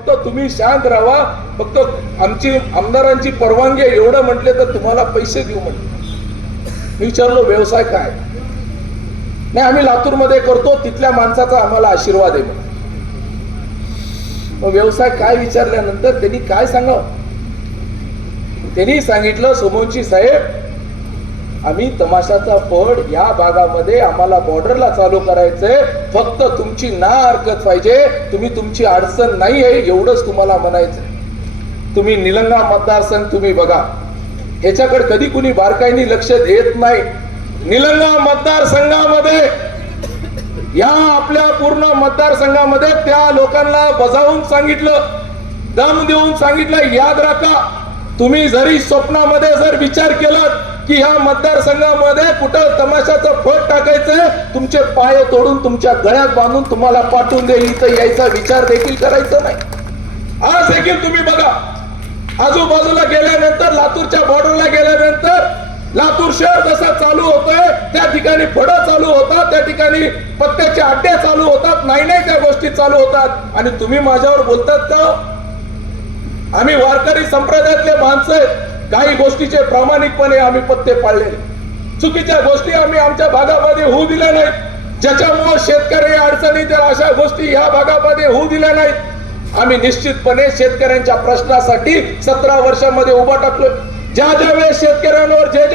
फक्त तुम्ही शांत राहा, फक्त आमची आमदारांची परवानगी एवढं म्हटले तर तुम्हाला पैसे देऊ म्हटले। मी विचारलो व्यवसाय काय? नाही आम्ही लातूरमध्ये करतो, तिथल्या माणसाचा आम्हाला आशीर्वाद आहे म्हणून। व्यवसाय काय विचारल्यानंतर त्यांनी काय सांगावं? त्यांनी सांगितलं सोमवंशी साहेब, आम्ही तमाशाचा फड या भागामध्ये आम्हाला बॉर्डरला चालू करायचंय, फक्त तुमची ना हरकत पाहिजे, तुम्ही तुमची अडचण नाही आहे एवढंच तुम्हाला म्हणायचं। तुम्ही निलंगा मतदारसंघ तुम्ही बघा, ह्याच्याकडे कधी कुणी बारकाईने लक्ष देत नाही। निलंगा मतदारसंघामध्ये या आपल्या पूर्ण मतदारसंघामध्ये त्या लोकांना बजावून सांगितलं, दम देऊन सांगितलं, याद राखा तुम्ही जरी स्वप्नामध्ये जर विचार केला की ह्या मतदारसंघामध्ये कुठं तमाशाचं फड टाकायचंय, तुमचे पाय तोडून तुमच्या गळ्यात बांधून तुम्हाला पाठवून देईल, इथं यायचा विचार देखील करायचा नाही। आज देखील तुम्ही बघा, आजूबाजूला गेल्यानंतर लातूरच्या बॉर्डरला गेल्यानंतर लातूर शहर जसा चालू होतोय त्या ठिकाणी फडं चालू होतात, त्या ठिकाणी पत्त्याचे अड्डे चालू होतात, नाही त्या गोष्टी चालू होतात। आणि तुम्ही माझ्यावर बोलतात का? आम्ही वारकरी संप्रदायातले माणसं आहेत, काही गोष्टीचे प्रामाणिकपणे आम्ही पत्ते पाळले, चुकीच्या गोष्टी आम्ही आमच्या भागामध्ये होऊ दिल्या नाहीत, ज्याच्यामुळे शेतकरी अडचणीत अशा गोष्टी या भागामध्ये होऊ दिल्या नाहीत। आम्ही निश्चितपणे शेतकऱ्यांच्या प्रश्नासाठी 17 वर्षांमध्ये उभा टाकलोय। ज्या वेळेस शेतकऱ्यांवर जे